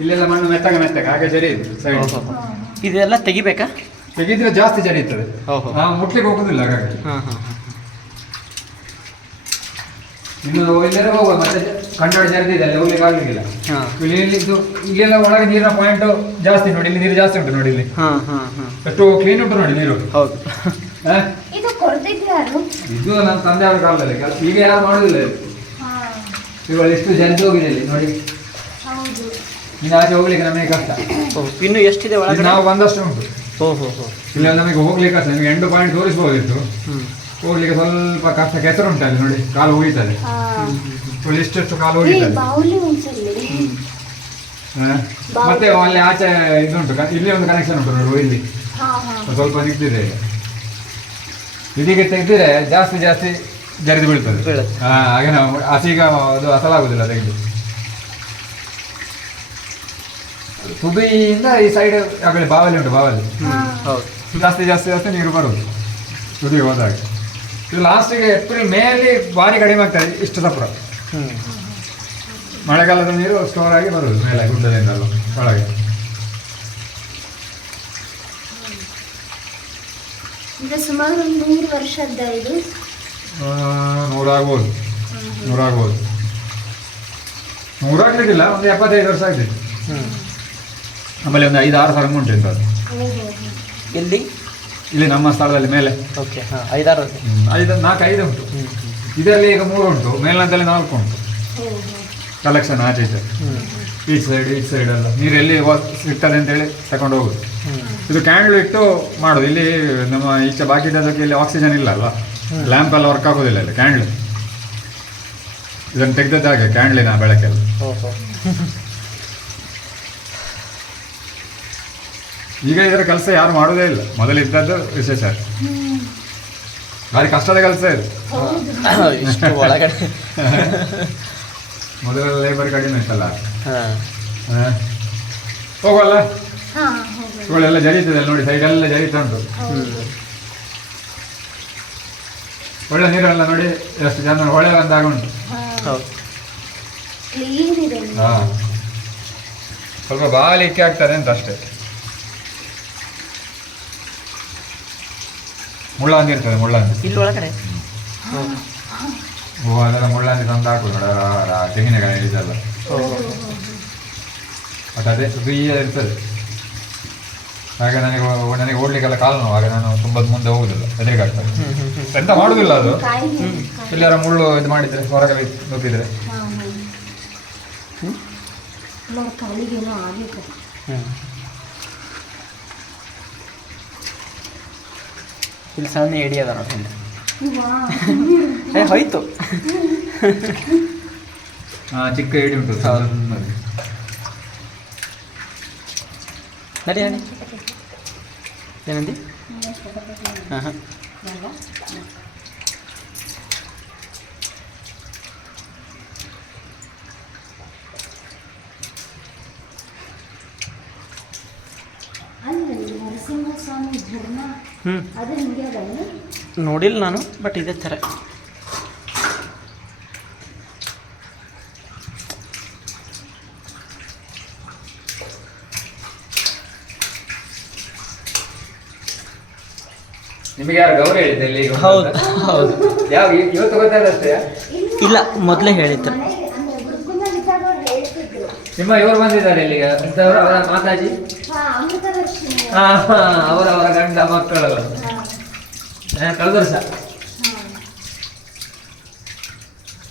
ಇಲ್ಲೆಲ್ಲ ಮಣ್ಣು ಮೆತ್ತಗ ಮೆತ್ತಗ ಹಾಗೆ ಜರಿ ಸೈಡ್ ಇದೆಲ್ಲ ತೆಗಿಬೇಕಾ? ತೆಗಿದ್ರೆ ಜಾಸ್ತಿ ಜರಿ ಇರ್ತದೆ. ಓಹೋ. ನಾವು ಮುಟ್ಲಿಕ್ಕೆ ಹೋಗುದಿಲ್ಲ ಹಾಗಾಗಿ. ಹಾಂ ಹಾಂ ಇನ್ನು ಇಲ್ಲೆಲ್ಲ ಹೋಗುವ ಮತ್ತೆ ಕಂಡೋಡಿ ಜರಿದಿದೆ ಅಲ್ಲಿ ಹೋಗ್ಲಿಕ್ಕೆ ಆಗ್ಲಿಕ್ಕಿಲ್ಲ. ಹಾಂ. ಇಲ್ಲಿ ಇಲ್ಲಿದ್ದು ಇಲ್ಲೆಲ್ಲ ಒಳಗೆ ನೀರಿನ ಪಾಯಿಂಟ್ ಜಾಸ್ತಿ ನೋಡಿ ಇಲ್ಲಿ ನೀರು ಜಾಸ್ತಿ ಉಂಟು ನೋಡಿ ಇಲ್ಲಿ. ಹಾಂ ಹಾಂ ಹಾಂ. ಎಷ್ಟು ಕ್ಲೀನ್ ಉಂಟು ನೋಡಿ ನೀರು. ಹೌದು. ಹ? ಇದು ಕೊಡ್ತಿದ್ದು ತಂದೆ ತಂದೆಯವರ ಕಾಲದಲ್ಲಿ ಈಗ ಯಾರು ಮಾಡುದಿಲ್ಲ ಇವಾಗ ಎಷ್ಟು ಜಲ್ದಿ ಹೋಗಿದೆ ಇಲ್ಲಿ ನೋಡಿ. ಇನ್ನು ಆಚೆ ಹೋಗ್ಲಿಕ್ಕೆ ನಮಗೆ ಕಷ್ಟ. ಇನ್ನು ಎಷ್ಟಿದೆ ಒಳಗಡೆ? ನಾವು ಬಂದಷ್ಟು ಉಂಟು. ಇಲ್ಲ ನಮಗೆ ಹೋಗ್ಲಿಕ್ಕೆ ಕಷ್ಟ. ನಿಮಗೆ ಎಂಟು ಪಾಯಿಂಟ್ ತೋರಿಸ್ಬೋದಿತ್ತು. ಹೋಗ್ಲಿಕ್ಕೆ ಸ್ವಲ್ಪ ಕಷ್ಟ. ಕೆಸರು ಉಂಟು ಅಲ್ಲಿ ನೋಡಿ ಕಾಲು ನೋಡಿ ಇಷ್ಟೆಷ್ಟು ಕಾಲು ಉಂಟಲ್ಲಿ. ಮತ್ತೆ ಅಲ್ಲಿ ಆಚೆ ಇದುಂಟು. ಇಲ್ಲಿ ಒಂದು ಕನೆಕ್ಷನ್ ಉಂಟು ನೋಡಿ ಇಲ್ಲಿ. ಹಾ ಹಾ. ಸ್ವಲ್ಪ ನಿಂತಿದೆ. ಇದೀಗ ತೆಗೆದಿದ್ರೆ ಜಾಸ್ತಿ ಜಾಸ್ತಿ ಜರಿದು ಬೀಳ್ತದೆ. ಹಾಗೆ ನಾವು ಹಸೀಗ ಅದು ಅಸಲಾಗುದಿಲ್ಲ ತೆಗೆದು. ತುದಿಯಿಂದ ಈ ಸೈಡ್ ಆ ಕಡೆ ಬಾವಲಿ ಉಂಟು ಬಾವಲಿ. ಜಾಸ್ತಿ ಜಾಸ್ತಿ ಜಾಸ್ತಿ ನೀರು ಬರುದು. ತುದಿಗೆ ಹೋದಾಗ. ಇದು ಲಾಸ್ಟಿಗೆ ಏಪ್ರಿಲ್ ಮೇಲಿ ಭಾರಿ ಕಡಿಮೆ ಆಗ್ತದೆ ಇಷ್ಟು ಪುರ. ಮಳೆಗಾಲದ ನೀರು ಸ್ಟೋರ್ ಆಗಿ ಬರುದು ಮೇಲೆ ಗುಡ್ಡದಿಂದಲ್ಲ ಒಳಗೆ. ಇದು ಸುಮಾರು ಒಂದು ನೂರು ವರ್ಷದ ಇದು? ಆ, ನೂರಾಗ್ಬೋದು. ನೂರಾಗ್ಬೋದು. ನೂರಾಗ್ಲಿಕ್ಕಿಲ್ಲ ಒಂದು ಎಪ್ಪತ್ತೈದು ವರ್ಷ ಆಗ್ತಿತ್ತು ಆಮೇಲೆ ಒಂದು ಐದು ಆರು ಸರಂಗ ಉಂಟು ಓಹೋ ಎಲ್ಲಿ? ಇಲ್ಲಿ ನಮ್ಮ ಸ್ಥಳದಲ್ಲಿ ಮೇಲೆ. ಓಕೆ ಹಾಂ ಐದಾರು. ಐದು ನಾಲ್ಕು ಐದು ಉಂಟು. ಇದರಲ್ಲಿ ಈಗ ಮೂರು ಉಂಟು. ಮೇಲ್ನದಲ್ಲಿ ನಾಲ್ಕು ಉಂಟು. ಕಲೆಕ್ಷನ್ ಆಚೆ ಈಚೆ. ಈ ಸೈಡ್ ಈ ಸೈಡ್ ಎಲ್ಲ. ನೀರು ಎಲ್ಲಿ ಸಿಗ್ತದೆ ಅಂತೇಳಿ ತಗೊಂಡು ಹೋಗುದು. ಇದು ಕ್ಯಾಂಡಲ್ ಇಟ್ಟು ಮಾಡೋದು. ಇಲ್ಲಿ ನಮ್ಮ ಈಚೆ ಬಾಕಿ ಇದ್ದದಕ್ಕೆ ಇಲ್ಲಿ ಆಕ್ಸಿಜನ್ ಇಲ್ಲ ಅಲ್ವಾ? ಲ್ಯಾಂಪ್ ಎಲ್ಲ ವರ್ಕ್ ಆಗೋದಿಲ್ಲ ಇಲ್ಲಿ ಕ್ಯಾಂಡ್ಲ್ ಇದನ್ನು ತೆಗೆದದ್ದು ಹಾಗೆ ಕ್ಯಾಂಡ್ಲಿನ ಬೆಳಕೆಲ್ಲ. ಈಗ ಇದರ ಕೆಲಸ ಯಾರು ಮಾಡೋದೇ ಇಲ್ಲ. ಮೊದಲು ಇದ್ದದ್ದು ವಿಶೇಷ. ಭಾರಿ ಕಷ್ಟದ ಕೆಲಸ ಇದು. ಮೊದಲೆಲ್ಲ ಮೊದಲ ಲೇಬರ್ ಕಡಿಮೆ ಇತ್ತಲ್ಲ. ಹೋಗಲ್ಲ ಇವಳೆಲ್ಲ ಜರೀತದೆ ಅಲ್ಲಿ ನೋಡಿ ಸೈಡೆಲ್ಲ ಜರೀತಾ ಉಂಟು. ಒಳ್ಳೆ ನೀರೆಲ್ಲ ನೋಡಿ ಎಷ್ಟು ಜನ ಒಳ್ಳೆ ಬಂದಾಗ ಉಂಟು. ಹಾ. ಹೌದು. ಕ್ಲೀನ್ ಇದೆ. ಹಾ. ಸ್ವಲ್ಪ ಬಾಲಿಕ್ಕೆ ಆಗ್ತಾರೆ ಅಂತ ಅಷ್ಟೇ. ಮುಳ್ಳಂದಿ ಇರ್ತದೆ ಮುಳ್ಳಂದಿ ಇಲ್ಲಿ ಒಳಗಡೆ ಓ ಅದೆಲ್ಲ ಮುಳ್ಳಂದಿ ತಂದು ಹಾಕುದು ತೆಂಗಿನಕಾಯಿ ಇದೆಲ್ಲ. ಮತ್ತೆ ಬಟ್ ಅದೇ ಫ್ರೀ ಇರ್ತದೆ. ಹಾಗೆ ನನಗೆ ನನಗೆ ಓಡ್ಲಿಕ್ಕೆಲ್ಲ ಕಾಲು ನೋವು ಹಾಗೆ ನಾನು ತುಂಬ ಮುಂದೆ ಹೋಗುದಿಲ್ಲ ಎದುರಿಗಾಗ್ತದೆ ಎಂತ ಮಾಡುದಿಲ್ಲ ಅದು. ಎಲ್ಲಾರ ಮುಳ್ಳು ಇದು ಮಾಡಿದ್ರೆ ಹೊರಗಡೆ ನುಗ್ಗಿದ್ರೆ. ಹ್ಞೂ ಇಲ್ಲಿ ಸಣ್ಣ ಎಡಿ ಅದ ನೋಡಿ ಇಲ್ಲಿ ವಾ ಏ ಹೋಯ್ತು ಹಾ ಚಿಕ್ಕ ಏಡಿ ಉಂಟು ಹೌದು. ಸಣ್ಣದು. ನಡಿ ನಡಿ ಏನಂದಿ ಹಾಂ ಹಾಂ ಅಲ್ಲಿ ನರಸಿಂಹಸ್ವಾಮಿ ಅದು ಹಿಂಗೆ ನೋಡಿಲ್ಲ ನಾನು ಬಟ್ ಇದೇ ಥರ. ನಿಮಗೆ ಯಾರು ಹೇಳಿದ್ದೆ ಇಲ್ಲಿ? ಹೌದು ಹೌದು. ಯಾವ ಇವತ್ತು ಇಲ್ಲ. ಮೊದಲೇ ಹೇಳಿದ್ರು. ನಿಮ್ಮ ಇವರು ಬಂದಿದ್ದಾರೆ ಇಲ್ಲಿಗೆ ಮಾತಾಜಿ? ಹಾ ಅಮೃತದರ್ಶಿನಿ ಹಾ ಹಾ, ಅವರ ಅವರ ಗಂಡ ಮಕ್ಕಳು. ಕಳೆದ ವರ್ಷ.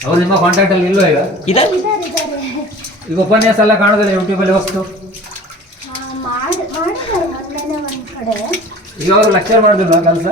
ಅವ್ರು ನಿಮ್ಮ ಕಾಂಟ್ಯಾಕ್ಟ್ ಅಲ್ಲಿ ಇಲ್ವಾ ಈಗ? ಈಗ ಉಪನ್ಯಾಸ ಎಲ್ಲ ಕಾಣೋದಿಲ್ಲ ಯೂಟ್ಯೂಬ್ ಅಲ್ಲಿ ವಸ್ತು? ಹಾ, ಮಾಡ್ ಮಾಡಿದ್ದಾರೆ ಒಂದ್ ಕಡೆ. ಈಗ ಅವರು ಲೆಕ್ಚರ್ ಮಾಡುದಿಲ್ಲ ಕೆಲಸ?